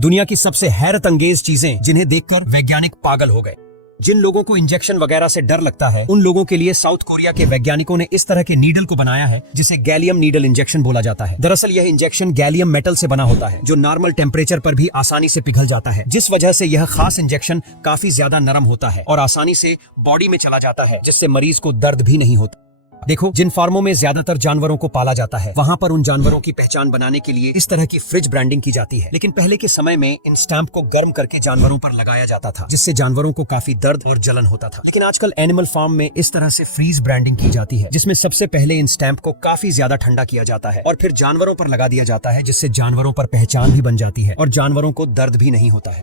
दुनिया की सबसे हैरत अंगेज चीजें जिन्हें देखकर वैज्ञानिक पागल हो गए। जिन लोगों को इंजेक्शन वगैरह से डर लगता है उन लोगों के लिए साउथ कोरिया के वैज्ञानिकों ने इस तरह के नीडल को बनाया है जिसे गैलियम नीडल इंजेक्शन बोला जाता है। दरअसल यह इंजेक्शन गैलियम मेटल से बना होता है जो नॉर्मल टेम्परेचर पर भी आसानी से पिघल जाता है, जिस वजह से यह खास इंजेक्शन काफी ज्यादा नरम होता है और आसानी से बॉडी में चला जाता है, जिससे मरीज को दर्द भी नहीं होता। देखो, जिन फार्मों में ज्यादातर जानवरों को पाला जाता है वहां पर उन जानवरों की पहचान बनाने के लिए इस तरह की फ्रिज ब्रांडिंग की जाती है। लेकिन पहले के समय में इन स्टैंप को गर्म करके जानवरों पर लगाया जाता था, जिससे जानवरों को काफी दर्द और जलन होता था। लेकिन आजकल एनिमल फार्म में इस तरह से फ्रीज ब्रांडिंग की जाती है, जिसमें सबसे पहले इन स्टैंप को काफी ज्यादा ठंडा किया जाता है और फिर जानवरों पर लगा दिया जाता है, जिससे जानवरों पर पहचान भी बन जाती है और जानवरों को दर्द भी नहीं होता है।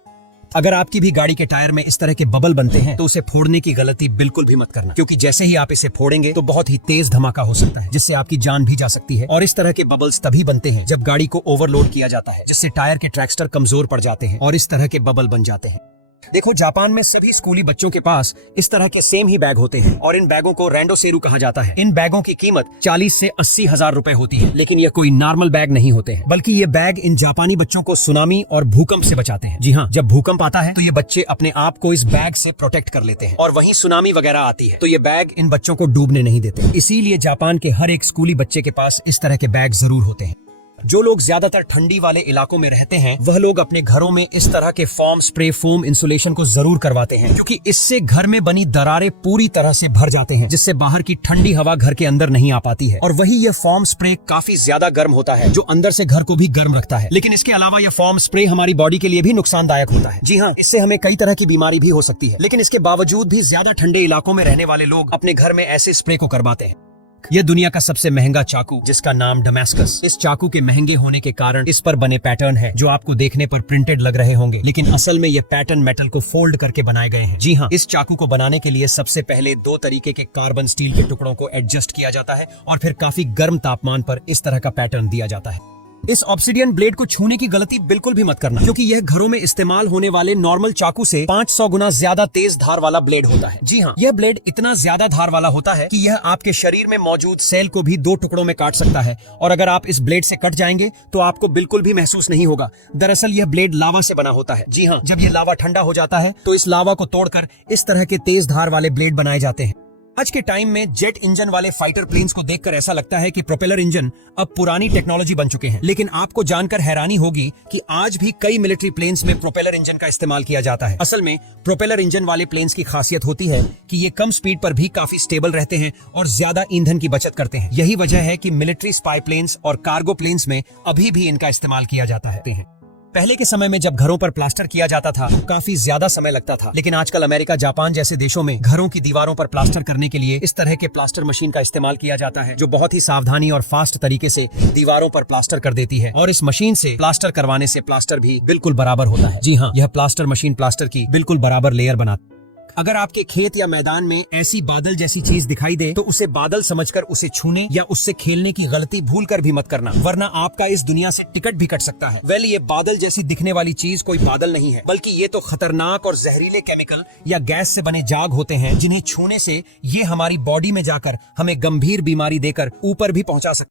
अगर आपकी भी गाड़ी के टायर में इस तरह के बबल बनते हैं तो उसे फोड़ने की गलती बिल्कुल भी मत करना, क्योंकि जैसे ही आप इसे फोड़ेंगे तो बहुत ही तेज धमाका हो सकता है, जिससे आपकी जान भी जा सकती है। और इस तरह के बबल्स तभी बनते हैं जब गाड़ी को ओवरलोड किया जाता है, जिससे टायर के ट्रैक्स्टर कमजोर पड़ जाते हैं और इस तरह के बबल बन जाते हैं। देखो, जापान में सभी स्कूली बच्चों के पास इस तरह के सेम ही बैग होते हैं और इन बैगों को रैंडोसेरू कहा जाता है। इन बैगों की कीमत 40 से 80 हजार रुपए होती है, लेकिन ये कोई नॉर्मल बैग नहीं होते हैं, बल्कि ये बैग इन जापानी बच्चों को सुनामी और भूकंप से बचाते हैं। जी हाँ, जब भूकंप आता है तो ये बच्चे अपने आप को इस बैग से प्रोटेक्ट कर लेते हैं और वहीं सुनामी वगैरह आती है तो ये बैग इन बच्चों को डूबने नहीं देते। इसीलिए जापान के हर एक स्कूली बच्चे के पास इस तरह के बैग जरूर होते हैं। जो लोग ज्यादातर ठंडी वाले इलाकों में रहते हैं वह लोग अपने घरों में इस तरह के फॉर्म स्प्रे फोम इंसुलेशन को जरूर करवाते हैं, क्योंकि इससे घर में बनी दरारें पूरी तरह से भर जाते हैं, जिससे बाहर की ठंडी हवा घर के अंदर नहीं आ पाती है। और वही यह फॉर्म स्प्रे काफी ज्यादा गर्म होता है, जो अंदर से घर को भी गर्म रखता है। लेकिन इसके अलावा यह फॉर्म स्प्रे हमारी बॉडी के लिए भी नुकसानदायक होता है। जी हाँ, इससे हमें कई तरह की बीमारी भी हो सकती है, लेकिन इसके बावजूद भी ज्यादा ठंडे इलाकों में रहने वाले लोग अपने घर में ऐसे स्प्रे को करवाते हैं। यह दुनिया का सबसे महंगा चाकू, जिसका नाम डमास्कस। इस चाकू के महंगे होने के कारण इस पर बने पैटर्न है जो आपको देखने पर प्रिंटेड लग रहे होंगे, लेकिन असल में ये पैटर्न मेटल को फोल्ड करके बनाए गए हैं। जी हाँ, इस चाकू को बनाने के लिए सबसे पहले 2 तरीके के कार्बन स्टील के टुकड़ों को एडजस्ट किया जाता है और फिर काफी गर्म तापमान पर इस तरह का पैटर्न दिया जाता है। इस ऑब्सिडियन ब्लेड को छूने की गलती बिल्कुल भी मत करना, क्योंकि यह घरों में इस्तेमाल होने वाले नॉर्मल चाकू से 500 गुना ज्यादा तेज धार वाला ब्लेड होता है। जी हाँ, यह ब्लेड इतना ज्यादा धार वाला होता है कि यह आपके शरीर में मौजूद सेल को भी 2 टुकड़ों में काट सकता है, और अगर आप इस ब्लेड से कट जाएंगे तो आपको बिल्कुल भी महसूस नहीं होगा। दरअसल यह ब्लेड लावा से बना होता है। जी हाँ, जब यह लावा ठंडा हो जाता है तो इस लावा को तोड़कर इस तरह के तेज धार वाले ब्लेड बनाए जाते हैं। आज के टाइम में जेट इंजन वाले फाइटर प्लेन्स को देखकर ऐसा लगता है कि प्रोपेलर इंजन अब पुरानी टेक्नोलॉजी बन चुके हैं, लेकिन आपको जानकर हैरानी होगी कि आज भी कई मिलिट्री प्लेन्स में प्रोपेलर इंजन का इस्तेमाल किया जाता है। असल में प्रोपेलर इंजन वाले प्लेन्स की खासियत होती है कि ये कम स्पीड पर भी काफी स्टेबल रहते हैं और ज्यादा ईंधन की बचत करते हैं। यही वजह है कि मिलिट्री स्पाई प्लेन्स और कार्गो प्लेन्स में अभी भी इनका इस्तेमाल किया जाता है। पहले के समय में जब घरों पर प्लास्टर किया जाता था तो काफी ज्यादा समय लगता था, लेकिन आजकल अमेरिका, जापान जैसे देशों में घरों की दीवारों पर प्लास्टर करने के लिए इस तरह के प्लास्टर मशीन का इस्तेमाल किया जाता है, जो बहुत ही सावधानी और फास्ट तरीके से दीवारों पर प्लास्टर कर देती है। और इस मशीन से प्लास्टर करवाने से प्लास्टर भी बिल्कुल बराबर होता है। जी हाँ, यह प्लास्टर मशीन प्लास्टर की बिल्कुल बराबर लेयर बनाती है। अगर आपके खेत या मैदान में ऐसी बादल जैसी चीज दिखाई दे तो उसे बादल समझकर उसे छूने या उससे खेलने की गलती भूलकर भी मत करना, वरना आपका इस दुनिया से टिकट भी कट सकता है। ये बादल जैसी दिखने वाली चीज कोई बादल नहीं है, बल्कि ये तो खतरनाक और जहरीले केमिकल या गैस से बने जाग होते हैं, जिन्हें छूने से ये हमारी बॉडी में जाकर हमें गंभीर बीमारी देकर ऊपर भी पहुंचा सकते हैं।